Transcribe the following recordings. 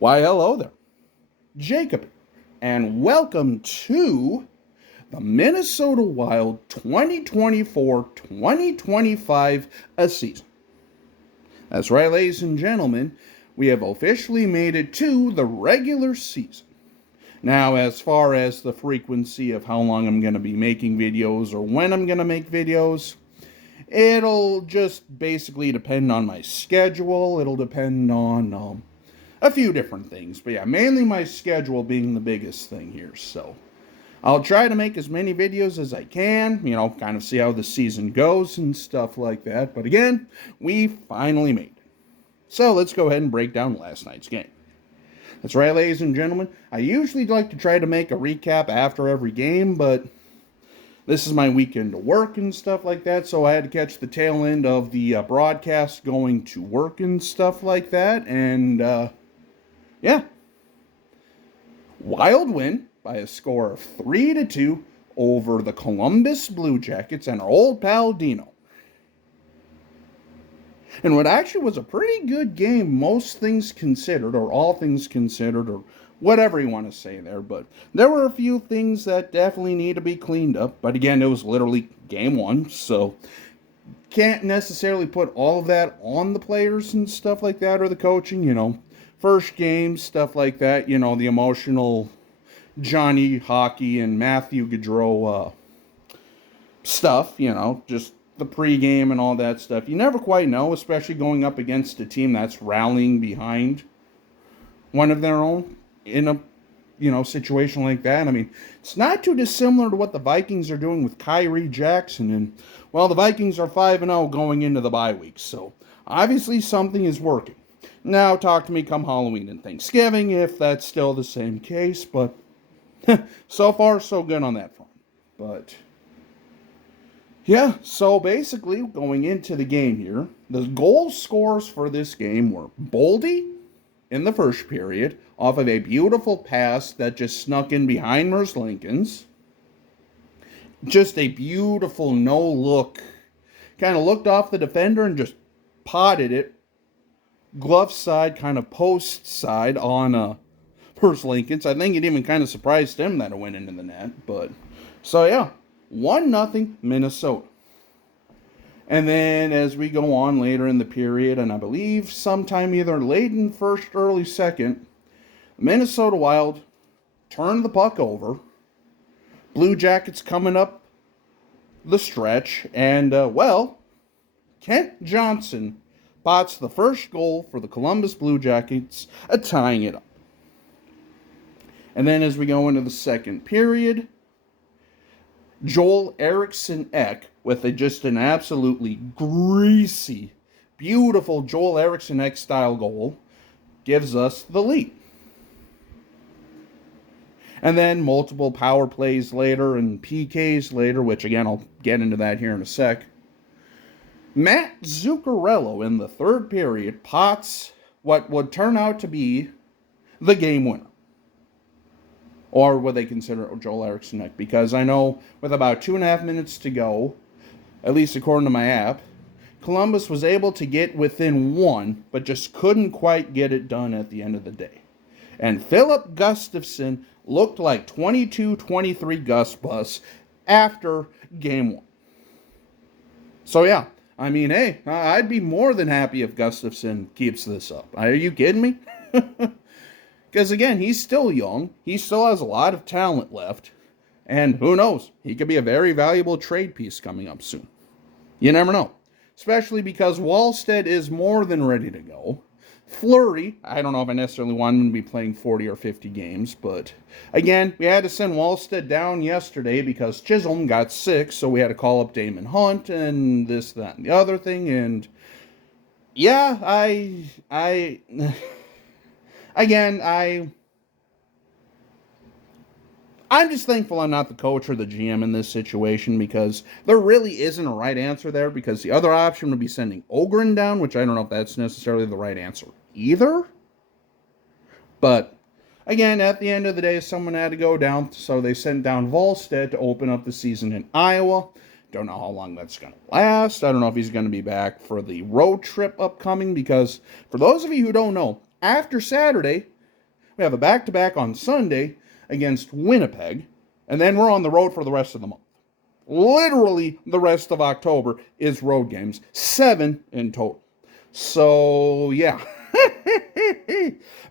Why, hello there, Jacob, and welcome to the Minnesota Wild 2024-2025 season. That's right, ladies and gentlemen, we have officially made it to the regular season. Now, as far as the frequency of how long I'm going to be making videos or when I'm going to make videos, it'll just basically depend on my schedule. It'll depend on a few different things. But yeah, mainly my schedule being the biggest thing here. So I'll try to make as many videos as I can, kind of see how the season goes and stuff like that. But again, we finally made it. So let's go ahead and break down last night's game. That's right, ladies and gentlemen. I usually like to try to make a recap after every game, but this is my weekend to work and stuff like that, so I had to catch the tail end of the broadcast going to work and stuff like that, and yeah. Wild win by a score of 3-2 over the Columbus Blue Jackets and our old pal Dino. And what actually was a pretty good game, most things considered, or all things considered, or whatever you want to say there. But there were a few things that definitely need to be cleaned up. But again, it was literally game one, so can't necessarily put all of that on the players and stuff like that, or the coaching, First game, stuff like that, the emotional Johnny Hockey and Matthew Gaudreau stuff, just the pregame and all that stuff. You never quite know, especially going up against a team that's rallying behind one of their own in a situation like that. I mean, it's not too dissimilar to what the Vikings are doing with Kyrie Jackson. And, well, the Vikings are 5-0 going into the bye week. So, obviously something is working. Now, talk to me come Halloween and Thanksgiving if that's still the same case. But, so far, so good on that front. But yeah, so basically, going into the game here, the goal scorers for this game were Boldy in the first period, off of a beautiful pass that just snuck in behind Merzlikins. Just a beautiful no-look. Kind of looked off the defender and just potted it. Glove side, kind of post side on Merzlikins. I think it even kind of surprised him that it went into the net. But so yeah. 1-0 Minnesota. And then as we go on later in the period, and I believe sometime either late in first, early second, Minnesota Wild turned the puck over. Blue Jackets coming up the stretch. And, Kent Johnson pots the first goal for the Columbus Blue Jackets, tying it up. And then as we go into the second period, Joel Eriksson Ek with just an absolutely greasy, beautiful Joel Eriksson Ek style goal gives us the lead. And then multiple power plays later and PKs later, which again I'll get into that here in a sec. Matt Zuccarello in the third period pots what would turn out to be the game winner. Or what they consider Joel Eriksson Ek. Because I know with about 2.5 minutes to go, at least according to my app, Columbus was able to get within one, but just couldn't quite get it done at the end of the day. And Philip Gustafsson looked like 22-23 Gus Bus after game one. So yeah, I mean, hey, I'd be more than happy if Gustafsson keeps this up. Are you kidding me? Because, again, he's still young. He still has a lot of talent left. And who knows? He could be a very valuable trade piece coming up soon. You never know. Especially because Wallstedt is more than ready to go. Fleury, I don't know if I necessarily want him to be playing 40 or 50 games. But, again, we had to send Wallstedt down yesterday because Chisholm got sick. So we had to call up Damon Hunt and this, that, and the other thing. And, yeah, Again, I'm just thankful I'm not the coach or the GM in this situation because there really isn't a right answer there because the other option would be sending Ogren down, which I don't know if that's necessarily the right answer either. But, again, at the end of the day, someone had to go down, so they sent down Wallstedt to open up the season in Iowa. Don't know how long that's going to last. I don't know if he's going to be back for the road trip upcoming because, for those of you who don't know, after Saturday, We have a back-to-back on Sunday against Winnipeg, and then we're on the road for the rest of the month. Literally the rest of October is road games, 7 in total. So, yeah.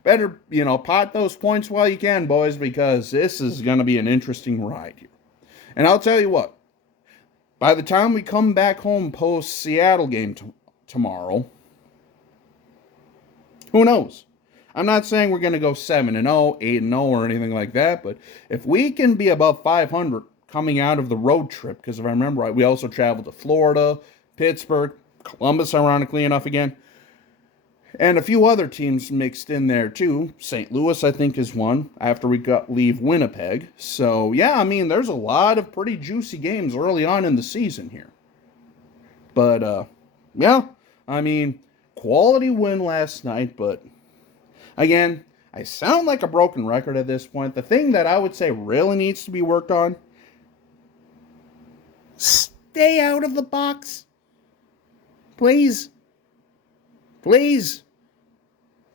Better, pot those points while you can, boys, because this is going to be an interesting ride here. And I'll tell you what, by the time we come back home post-Seattle game tomorrow, who knows? I'm not saying we're going to go 7-0, 8-0, or anything like that, but if we can be above 500 coming out of the road trip, because if I remember right, we also traveled to Florida, Pittsburgh, Columbus, ironically enough, again, and a few other teams mixed in there too. St. Louis, I think, is one after we leave Winnipeg. So, yeah, I mean, there's a lot of pretty juicy games early on in the season here. But, yeah, I mean, quality win last night, but again, I sound like a broken record at this point. The thing that I would say really needs to be worked on, stay out of the box. Please. Please.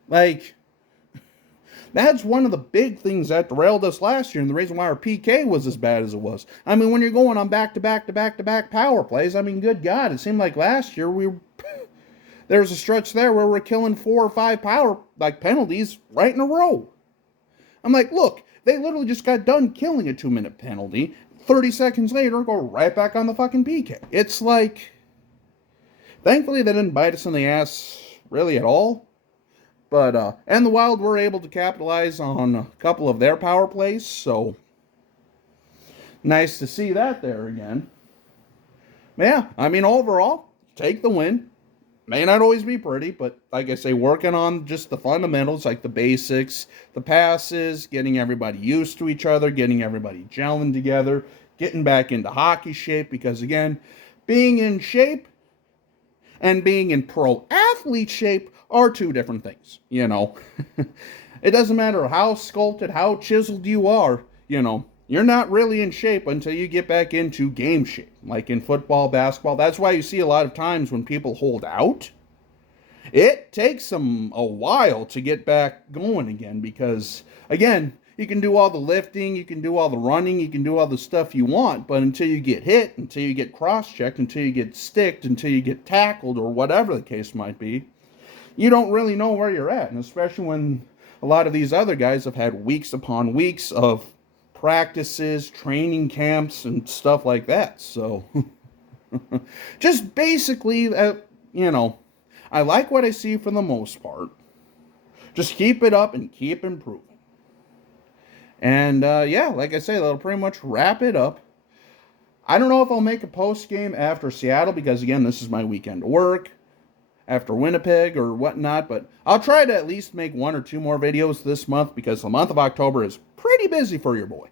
Like, that's one of the big things that derailed us last year, and the reason why our PK was as bad as it was. I mean, when you're going on back-to-back power plays, I mean, good God, it seemed like last year there was a stretch there where we're killing 4 or 5 penalties right in a row. I'm like, look, they literally just got done killing a 2-minute penalty. 30 seconds later, go right back on the fucking PK. It's like, thankfully they didn't bite us in the ass really at all. But, and the Wild were able to capitalize on a couple of their power plays, so nice to see that there again. But yeah, I mean, overall, take the win. May not always be pretty, but like I say, working on just the fundamentals, like the basics, the passes, getting everybody used to each other, getting everybody gelling together, getting back into hockey shape, because again, being in shape and being in pro athlete shape are 2 different things, It doesn't matter how sculpted, how chiseled you are, you're not really in shape until you get back into game shape, like in football, basketball. That's why you see a lot of times when people hold out, it takes them a while to get back going again, because, again, you can do all the lifting, you can do all the running, you can do all the stuff you want, but until you get hit, until you get cross-checked, until you get sticked, until you get tackled, or whatever the case might be, you don't really know where you're at, and especially when a lot of these other guys have had weeks upon weeks of practices, training camps, and stuff like that. So, just basically, I like what I see for the most part. Just keep it up and keep improving. And, yeah, like I say, that'll pretty much wrap it up. I don't know if I'll make a post-game after Seattle, because, again, this is my weekend work, after Winnipeg or whatnot, but I'll try to at least make 1 or 2 more videos this month, because the month of October is pretty busy for your boy.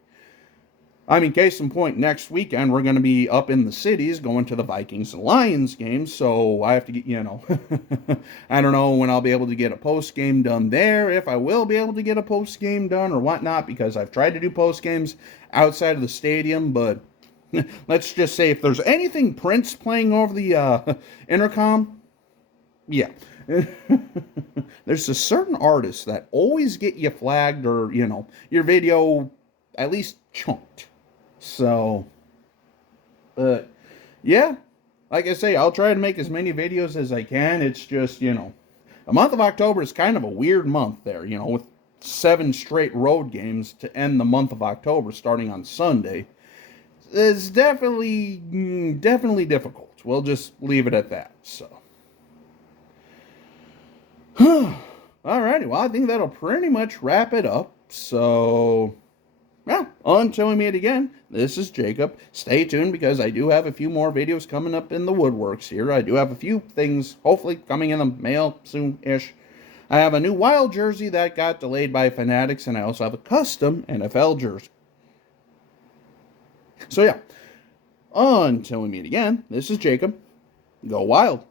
I mean, case in point, next weekend we're going to be up in the cities going to the Vikings and Lions game, so I have to get, I don't know when I'll be able to get a post-game done there, if I will be able to get a post-game done or whatnot, because I've tried to do post-games outside of the stadium, but let's just say if there's anything Prince playing over the intercom, yeah. There's a certain artist that always get you flagged or, your video at least chunked. So, but, yeah. Like I say, I'll try to make as many videos as I can. It's just, the month of October is kind of a weird month there, with 7 straight road games to end the month of October starting on Sunday. It's definitely difficult. We'll just leave it at that, so. Alrighty, well, I think that'll pretty much wrap it up. So, yeah, until we meet again, this is Jacob. Stay tuned, because I do have a few more videos coming up in the woodworks here. I do have a few things, hopefully, coming in the mail soon-ish. I have a new Wild jersey that got delayed by Fanatics, and I also have a custom NFL jersey. So, yeah, until we meet again, this is Jacob. Go Wild.